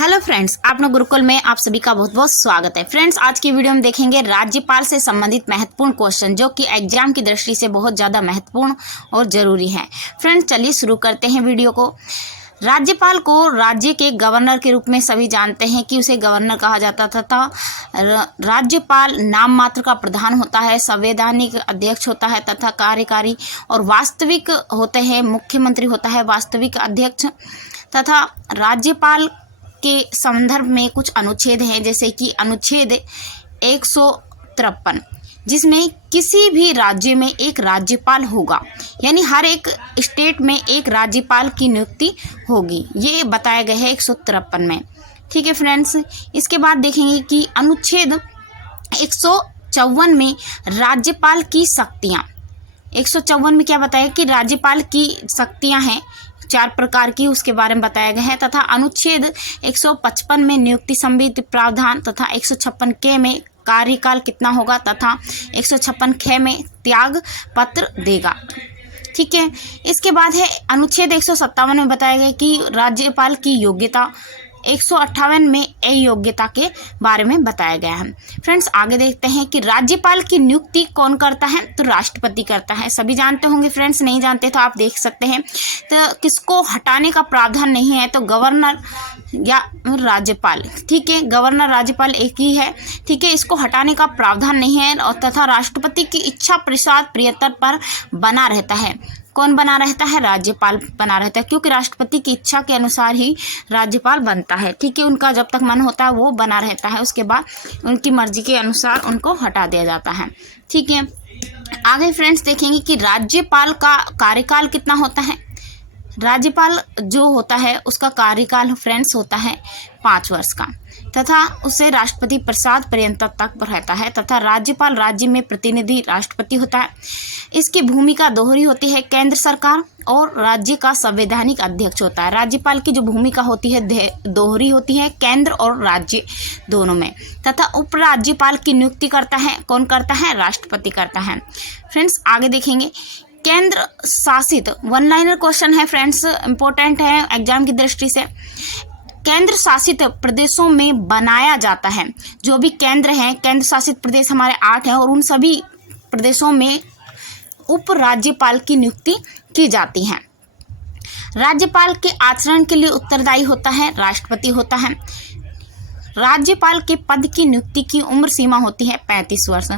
Hello friends, अपना गुरुकुल में आप सभी का बहुत बहुत स्वागत है। फ्रेंड्स, आज की वीडियो में देखेंगे राज्यपाल से संबंधित महत्वपूर्ण क्वेश्चन जो कि एग्जाम की दृष्टि से बहुत ज़्यादा महत्वपूर्ण और ज़रूरी है। फ्रेंड्स, चलिए शुरू करते हैं वीडियो को। राज्यपाल को राज्य के गवर्नर के रूप में सभी जानते हैं कि उसे गवर्नर कहा जाता था। राज्यपाल नाम मात्र का प्रधान होता है, संवैधानिक अध्यक्ष होता है तथा कार्यकारी और वास्तविक होते हैं मुख्यमंत्री होता है वास्तविक अध्यक्ष। तथा राज्यपाल के संदर्भ में कुछ अनुच्छेद हैं, जैसे कि अनुच्छेद 153 जिसमें किसी भी राज्य में एक राज्यपाल होगा, यानी हर एक स्टेट में एक राज्यपाल की नियुक्ति होगी, ये बताया गया है 153 में। ठीक है फ्रेंड्स, इसके बाद देखेंगे कि अनुच्छेद 154 में राज्यपाल की शक्तियाँ। 154 में क्या बताया कि राज्यपाल की शक्तियाँ हैं 4 प्रकार की, उसके बारे में बताया गया है। तथा अनुच्छेद 155 में नियुक्ति संबंधी प्रावधान तथा 156 के में कार्यकाल कितना होगा तथा 156 ख में त्याग पत्र देगा। ठीक है, इसके बाद है अनुच्छेद 157 में बताया गया कि राज्यपाल की योग्यता। 158 में अयोग्यता के बारे में बताया गया है। फ्रेंड्स, आगे देखते हैं कि राज्यपाल की नियुक्ति कौन करता है, तो राष्ट्रपति करता है। सभी जानते होंगे फ्रेंड्स, नहीं जानते तो आप देख सकते हैं। तो किसको हटाने का प्रावधान नहीं है, तो गवर्नर या राज्यपाल। ठीक है, गवर्नर राज्यपाल एक ही है। ठीक है, इसको हटाने का प्रावधान नहीं है और तथा राष्ट्रपति की इच्छा प्रसाद प्रियतर पर बना रहता है। कौन बना रहता है, राज्यपाल बना रहता है, क्योंकि राष्ट्रपति की इच्छा के अनुसार ही राज्यपाल बनता है। ठीक है, उनका जब तक मन होता है वो बना रहता है, उसके बाद उनकी मर्जी के अनुसार उनको हटा दिया जाता है। ठीक है, आगे फ्रेंड्स देखेंगे कि राज्यपाल का कार्यकाल कितना होता है। राज्यपाल जो होता है उसका कार्यकाल फ्रेंड्स होता है 5 वर्ष का तथा उसे राष्ट्रपति प्रसाद पर्यंत तक रहता है। तथा राज्यपाल राज्य में प्रतिनिधि राष्ट्रपति होता है। इसकी भूमिका दोहरी होती है, केंद्र सरकार और राज्य का संवैधानिक अध्यक्ष होता है। राज्यपाल की जो भूमिका होती है दोहरी होती है, केंद्र और राज्य दोनों में। तथा उपराज्यपाल की नियुक्ति करता है, कौन करता है, राष्ट्रपति करता है। फ्रेंड्स, आगे देखेंगे केंद्र शासित, वन लाइनर क्वेश्चन है फ्रेंड्स, इंपॉर्टेंट है एग्जाम की दृष्टि से। केंद्र शासित प्रदेशों में बनाया जाता है, जो भी केंद्र हैं, केंद्र शासित प्रदेश हमारे 8 हैं और उन सभी प्रदेशों में उपराज्यपाल की नियुक्ति की जाती है। राज्यपाल के आचरण के लिए उत्तरदायी होता है राष्ट्रपति होता है। राज्यपाल के पद की नियुक्ति की उम्र सीमा होती है 35 वर्ष,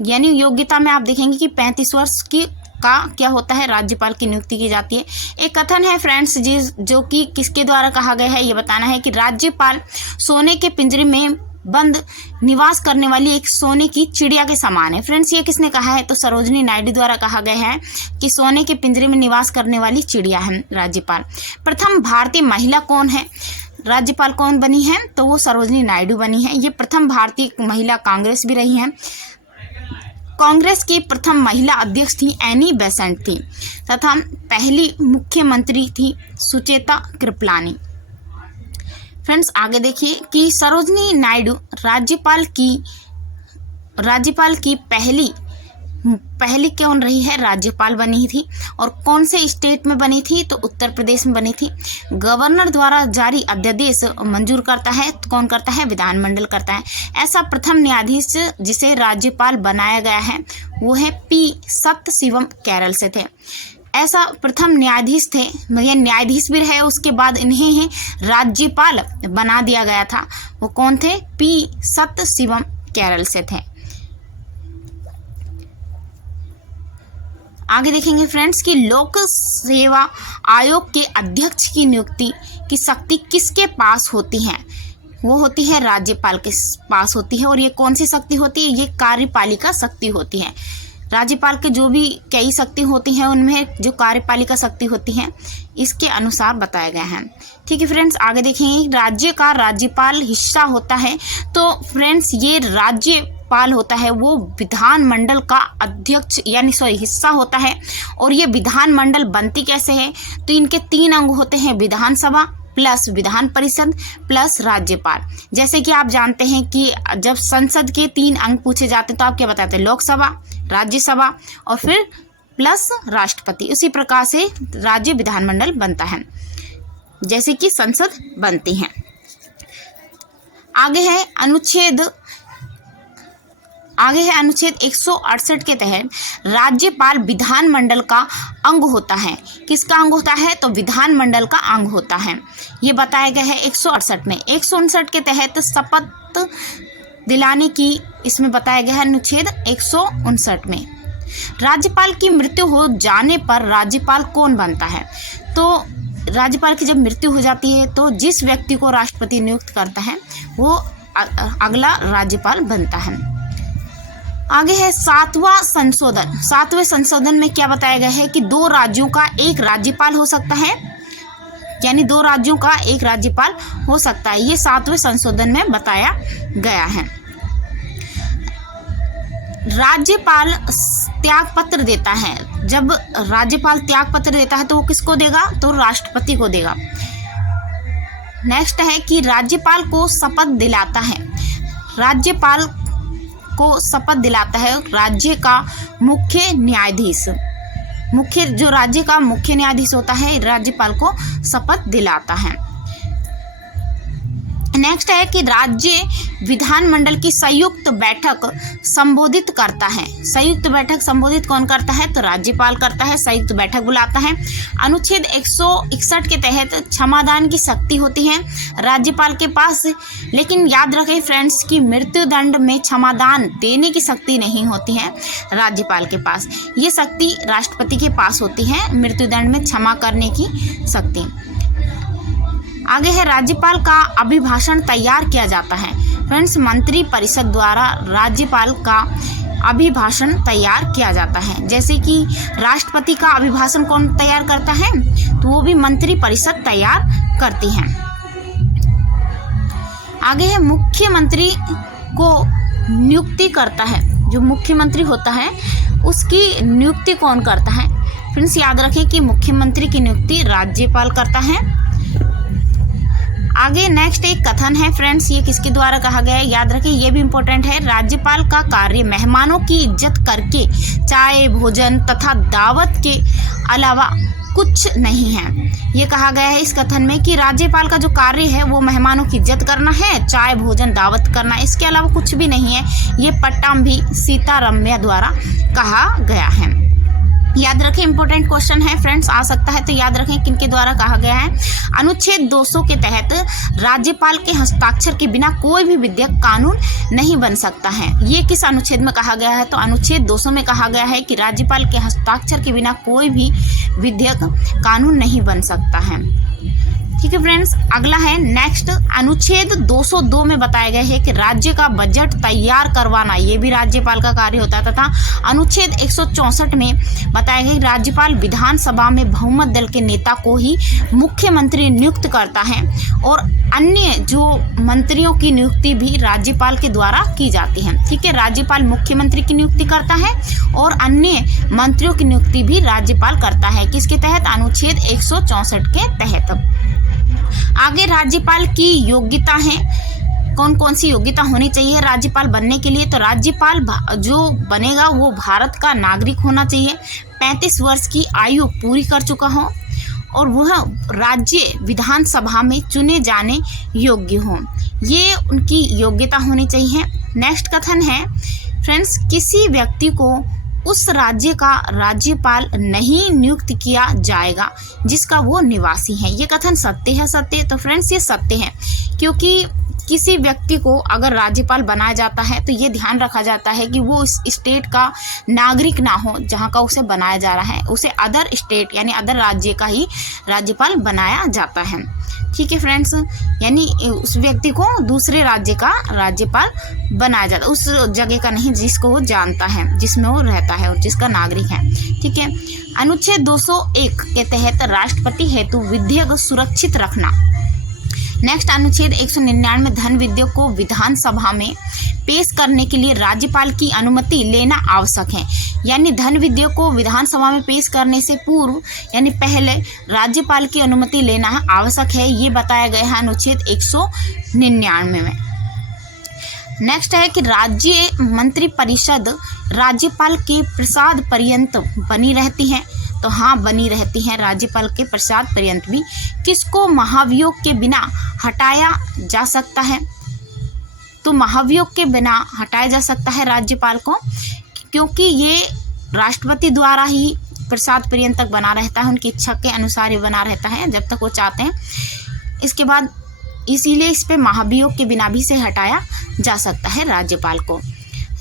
यानी योग्यता में आप देखेंगे कि 35 वर्ष की का क्या होता है, राज्यपाल की नियुक्ति की जाती है। एक कथन है फ्रेंड्स जो कि किसके द्वारा कहा गया है, ये बताना है कि राज्यपाल सोने के पिंजरे में बंद निवास करने वाली एक सोने की चिड़िया के समान है। फ्रेंड्स, ये किसने कहा है, तो सरोजिनी नायडू द्वारा कहा गया है कि सोने के पिंजरे में निवास करने वाली चिड़िया है राज्यपाल। प्रथम भारतीय महिला कौन है, राज्यपाल कौन बनी है, तो वो सरोजिनी नायडू बनी है। ये प्रथम भारतीय महिला कांग्रेस भी रही हैं। कांग्रेस की प्रथम महिला अध्यक्ष थी एनी बेसेंट थी तथा पहली मुख्यमंत्री थी सुचेता कृपलानी। फ्रेंड्स, आगे देखिए कि सरोजिनी नायडू राज्यपाल की पहली कौन रही है, राज्यपाल बनी थी। और कौन से स्टेट में बनी थी, तो उत्तर प्रदेश में बनी थी। गवर्नर द्वारा जारी अध्यादेश मंजूर करता है, कौन करता है, विधानमंडल करता है। ऐसा प्रथम न्यायाधीश जिसे राज्यपाल बनाया गया है वो है पी सत्यशिवम केरल से थे। ऐसा प्रथम न्यायाधीश थे, ये न्यायाधीश भी रहे, उसके बाद इन्हें ही राज्यपाल बना दिया गया था। वो कौन थे, पी सत्यशिवम केरल से थे। आगे देखेंगे फ्रेंड्स कि लोक सेवा आयोग के अध्यक्ष की नियुक्ति की शक्ति किसके पास होती है, वो होती है राज्यपाल के पास होती है। और ये कौन सी शक्ति होती है, ये कार्यपालिका शक्ति होती है। राज्यपाल के जो भी कई शक्ति होती हैं उनमें जो कार्यपालिका शक्ति होती है इसके अनुसार बताया गया है। ठीक है फ्रेंड्स, आगे देखेंगे राज्य का राज्यपाल हिस्सा होता है, तो फ्रेंड्स ये राज्यपाल होता है वो विधानमंडल का अध्यक्ष यानी हिस्सा होता है। और ये विधानमंडल बनती कैसे है, तो इनके 3 अंग होते हैं, विधानसभा प्लस विधान परिषद प्लस राज्यपाल। जैसे कि आप जानते हैं कि जब संसद के 3 अंग पूछे जाते हैं तो आप क्या बताते हैं, लोकसभा, राज्यसभा और फिर प्लस राष्ट्रपति। उसी प्रकार से राज्य विधानमंडल बनता है। जैसे कि संसद बनती हैं। आगे है अनुच्छेद 168 के तहत राज्यपाल विधानमंडल का अंग होता है। किसका अंग होता है? तो विधानमंडल का अंग होता है। ये बताया गया है 168 में। 159 के तहत शपथ दिलाने की इसमें बताया गया है अनुच्छेद 159 में। राज्यपाल की मृत्यु हो जाने पर राज्यपाल कौन बनता है? तो राज्यपाल की जब मृत्यु हो जाती है तो जिस व्यक्ति को राष्ट्रपति नियुक्त करता है वो अगला राज्यपाल बनता है। आगे है 7वां संशोधन। 7वें संशोधन में क्या बताया गया है कि 2 राज्यों का एक राज्यपाल हो सकता है, यानी 2 राज्यों का एक राज्यपाल हो सकता है। ये 7वें संशोधन में बताया गया है। राज्यपाल त्याग पत्र देता है। जब राज्यपाल त्याग पत्र देता है तो वो किसको देगा? तो राष्ट्रपति को देगा। नेक्स्ट है कि राज्यपाल को शपथ दिलाता है। राज्यपाल को शपथ दिलाता है राज्य का मुख्य न्यायाधीश। जो राज्य का मुख्य न्यायाधीश होता है राज्यपाल को शपथ दिलाता है। नेक्स्ट है कि राज्य विधानमंडल की संयुक्त बैठक संबोधित करता है। संयुक्त बैठक संबोधित कौन करता है? तो राज्यपाल करता है, संयुक्त बैठक बुलाता है। अनुच्छेद 161 के तहत क्षमादान की शक्ति होती है राज्यपाल के पास, लेकिन याद रखें फ्रेंड्स कि मृत्युदंड में क्षमादान देने की शक्ति नहीं होती है राज्यपाल के पास। ये शक्ति राष्ट्रपति के पास होती है, मृत्युदंड में क्षमा करने की शक्ति। आगे है राज्यपाल का अभिभाषण तैयार किया जाता है। फ्रेंड्स, मंत्री परिषद द्वारा राज्यपाल का अभिभाषण तैयार किया जाता है। जैसे कि राष्ट्रपति का अभिभाषण कौन तैयार करता है? तो वो भी मंत्री परिषद तैयार करती है। आगे है मुख्यमंत्री को नियुक्ति करता है। जो मुख्यमंत्री होता है उसकी नियुक्ति कौन करता है? फ्रेंड्स, याद रखें कि मुख्यमंत्री की नियुक्ति राज्यपाल करता है। आगे नेक्स्ट एक कथन है फ्रेंड्स, ये किसके द्वारा कहा गया है? याद रखिए, ये भी इम्पोर्टेंट है। राज्यपाल का कार्य मेहमानों की इज्जत करके चाय, भोजन तथा दावत के अलावा कुछ नहीं है। ये कहा गया है इस कथन में कि राज्यपाल का जो कार्य है वो मेहमानों की इज्जत करना है, चाय, भोजन, दावत करना, इसके अलावा कुछ भी नहीं है। ये पट्टाभी सीतारमैया द्वारा कहा गया है। याद रखें, इंपॉर्टेंट क्वेश्चन है फ्रेंड्स, आ सकता है, तो याद रखें किनके द्वारा कहा गया है। अनुच्छेद 200 के तहत राज्यपाल के हस्ताक्षर के बिना कोई भी विधेयक कानून नहीं बन सकता है। ये किस अनुच्छेद में कहा गया है? तो अनुच्छेद 200 में कहा गया है कि राज्यपाल के हस्ताक्षर के बिना कोई भी विधेयक कानून नहीं बन सकता है। ठीक है फ्रेंड्स, अगला है नेक्स्ट अनुच्छेद 202 में बताया गया है कि राज्य का बजट तैयार करवाना ये भी राज्यपाल का कार्य होता है, तथा अनुच्छेद 164 में बताया गया कि राज्यपाल विधानसभा में बहुमत दल के नेता को ही मुख्यमंत्री नियुक्त करता है और अन्य जो मंत्रियों की नियुक्ति भी राज्यपाल के द्वारा की जाती है। ठीक है, राज्यपाल मुख्यमंत्री की नियुक्ति करता है और अन्य मंत्रियों की नियुक्ति भी राज्यपाल करता है। किसके तहत? अनुच्छेद 164 के तहत। आगे राज्यपाल की योग्यता है, कौन कौन सी योग्यता होनी चाहिए राज्यपाल बनने के लिए? तो राज्यपाल जो बनेगा वो भारत का नागरिक होना चाहिए, 35 वर्ष की आयु पूरी कर चुका हो और वह राज्य विधानसभा में चुने जाने योग्य हो। ये उनकी योग्यता होनी चाहिए। नेक्स्ट कथन है फ्रेंड्स, किसी व्यक्ति को उस राज्य का राज्यपाल नहीं नियुक्त किया जाएगा जिसका वो निवासी है। ये कथन सत्य है? सत्य? तो फ्रेंड्स ये सत्य है, क्योंकि किसी व्यक्ति को अगर राज्यपाल बनाया जाता है तो ये ध्यान रखा जाता है कि वो उस स्टेट का नागरिक ना हो जहाँ का उसे बनाया जा रहा है, उसे अदर स्टेट यानी अदर राज्य का ही राज्यपाल बनाया जाता है। ठीक है फ्रेंड्स, यानी उस व्यक्ति को दूसरे राज्य का राज्यपाल बनाया जाता है, उस जगह का नहीं जिसको वो जानता है, जिसमें वो रहता है और जिसका नागरिक है। ठीक है, अनुच्छेद 201 के तहत राष्ट्रपति हेतु विधेयक सुरक्षित रखना। नेक्स्ट अनुच्छेद 199 धन विधेयक को विधानसभा में पेश करने के लिए राज्यपाल की अनुमति लेना आवश्यक है। यानी धन विधेयक को विधानसभा में पेश करने से पूर्व यानी पहले राज्यपाल की अनुमति लेना आवश्यक है। ये बताया गया है अनुच्छेद 199 में। नेक्स्ट है कि राज्य मंत्रिपरिषद राज्यपाल के प्रसाद पर्यंत बनी रहती है। तो हाँ, बनी रहती हैं राज्यपाल के पश्चात पर्यंत भी। किसको महाभियोग के बिना हटाया जा सकता है? तो महाभियोग के बिना हटाया जा सकता है राज्यपाल को, क्योंकि ये राष्ट्रपति द्वारा ही पश्चात पर्यंत तक बना रहता है, उनकी इच्छा के अनुसार ही बना रहता है जब तक वो चाहते हैं। इसके बाद इसीलिए इस पे महाभियोग के बिना भी से हटाया जा सकता है राज्यपाल को।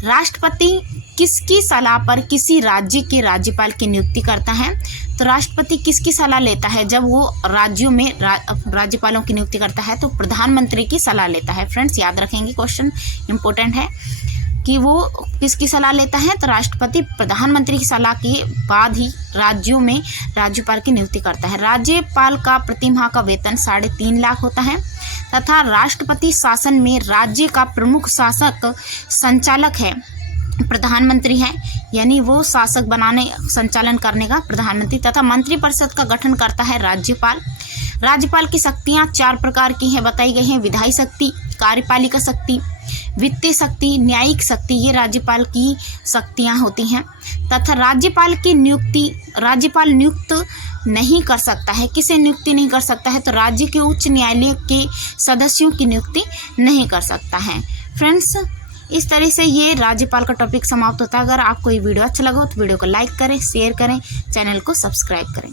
राष्ट्रपति किसकी सलाह पर किसी राज्य के राज्यपाल की नियुक्ति करता है? तो राष्ट्रपति किसकी सलाह लेता है जब वो राज्यों में राज्यपालों की नियुक्ति करता है? तो प्रधानमंत्री की सलाह लेता है। फ्रेंड्स याद रखेंगे, क्वेश्चन इंपॉर्टेंट है कि वो किसकी सलाह लेता है। तो राष्ट्रपति प्रधानमंत्री की सलाह के बाद ही राज्यों में राज्यपाल की नियुक्ति करता है। राज्यपाल का प्रति माह का वेतन 3.5 लाख होता है तथा राष्ट्रपति शासन में राज्य का प्रमुख शासक संचालक है प्रधानमंत्री है, यानी वो शासक बनाने संचालन करने का प्रधानमंत्री, तथा मंत्रिपरिषद का गठन करता है राज्यपाल। राज्यपाल की शक्तियां 4 प्रकार की हैं, बताई गई हैं। विधायी शक्ति, कार्यपालिका शक्ति, वित्तीय शक्ति, न्यायिक शक्ति, ये राज्यपाल की शक्तियां होती हैं। तथा राज्यपाल की नियुक्ति राज्यपाल नियुक्त नहीं कर सकता है। किसे नियुक्ति नहीं कर सकता है? तो राज्य के उच्च न्यायालय के सदस्यों की नियुक्ति नहीं कर सकता है। फ्रेंड्स, इस तरह से ये राज्यपाल का टॉपिक समाप्त होता है। अगर आपको ये वीडियो अच्छा लगा तो वीडियो को लाइक करें, शेयर करें, चैनल को सब्सक्राइब करें।